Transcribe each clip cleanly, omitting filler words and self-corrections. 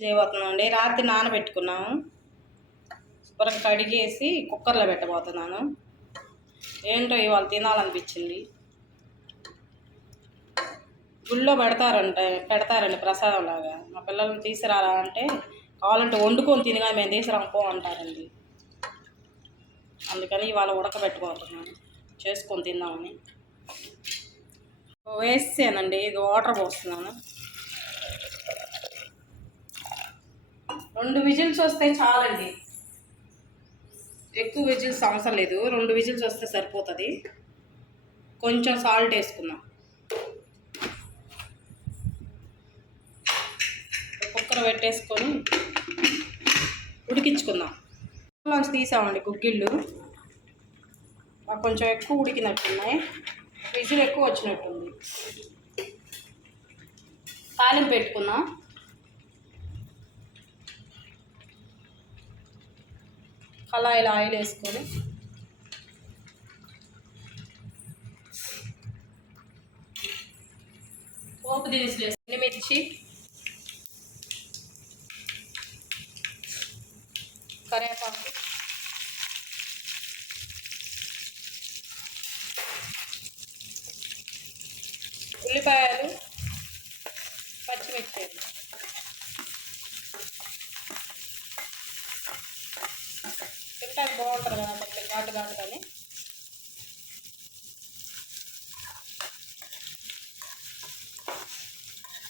చేయబోతున్నామండి. రాత్రి నానబెట్టుకున్నాము. శుభ్రంగా కడిగేసి కుక్కర్లో పెట్టబోతున్నాను. ఏంటో ఇవాళ తినాలనిపించింది. గుళ్ళో పెడతారండి ప్రసాదం లాగా. మా పిల్లల్ని తీసుకురారా అంటే కావాలంటే వండుకొని తినగా మేము తీసుకురాపో అంటారండి. అందుకని ఇవాళ ఉడకబెట్టుకోతున్నాను, చేసుకొని తిందామని. వేసానండి, ఇది వాటర్ పోస్తున్నాను. 2 విజిల్స్ వస్తే చాలండి, ఎక్కువ విజిల్స్ అవసరం లేదు. 2 విజిల్స్ వస్తే సరిపోతుంది. కొంచెం సాల్ట్ వేసుకుందాం. కుక్కర్ పెట్టేసుకొని ఉడికించుకుందాం. నుంచి తీసామండి గుగ్గిళ్ళు. మాకు కొంచెం ఎక్కువ ఉడికినట్టున్నాయి, విజిల్ ఎక్కువ వచ్చినట్టుంది. తాలింపు పెట్టుకుందాం. కళాయిలో ఆయిల్ వేసుకొని పోపు దినుసులు వేసి ఎండుమిర్చి, కరివేపాకు, ఉల్లిపాయలు, పచ్చిమిర్చి తింటానికి బాగుంటుంది కదా, కొంచెం ఘాటు కానీ.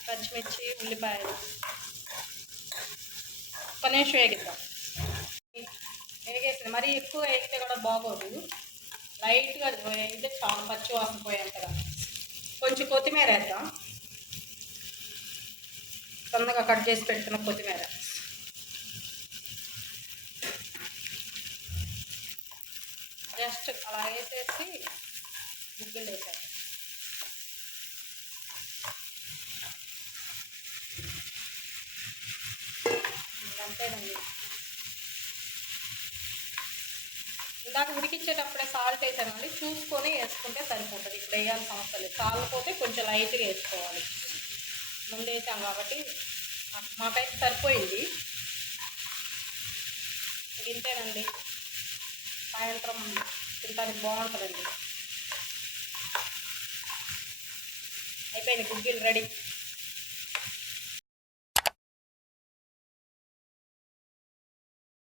పచ్చిమిర్చి, ఉల్లిపాయలు ఒక నిమిషం వేగిద్దాం. వేగేసింది. మరీ ఎక్కువ వేగితే కూడా బాగోదు, లైట్గా వేగితే చాలా పచ్చి వాసన పోయేంతగా. కొంచెం కొత్తిమీర వేద్దాం, సన్నగా కట్ చేసి పెట్టుకున్న కొత్తిమీర. జస్ట్ అలా వేసేసి గుగ్గిళ్ళు వేసాను. అంతేనండి. ఇందాక ఉడికించేటప్పుడే సాల్ట్ వేసానండి, చూసుకొని వేసుకుంటే సరిపోతుంది. ఇప్పుడు వేయాల్సిన అవసరం లేదు. చాలకపోతే కొంచెం లైట్గా వేసుకోవాలి. ముందు వేసాం కాబట్టి మాకైతే సరిపోయింది. ఇంతేనండి, సాయంత్రం తింటానికి బాగుంటుందండి. అయిపోయింది, గుగ్గిళ్ళు రెడీ.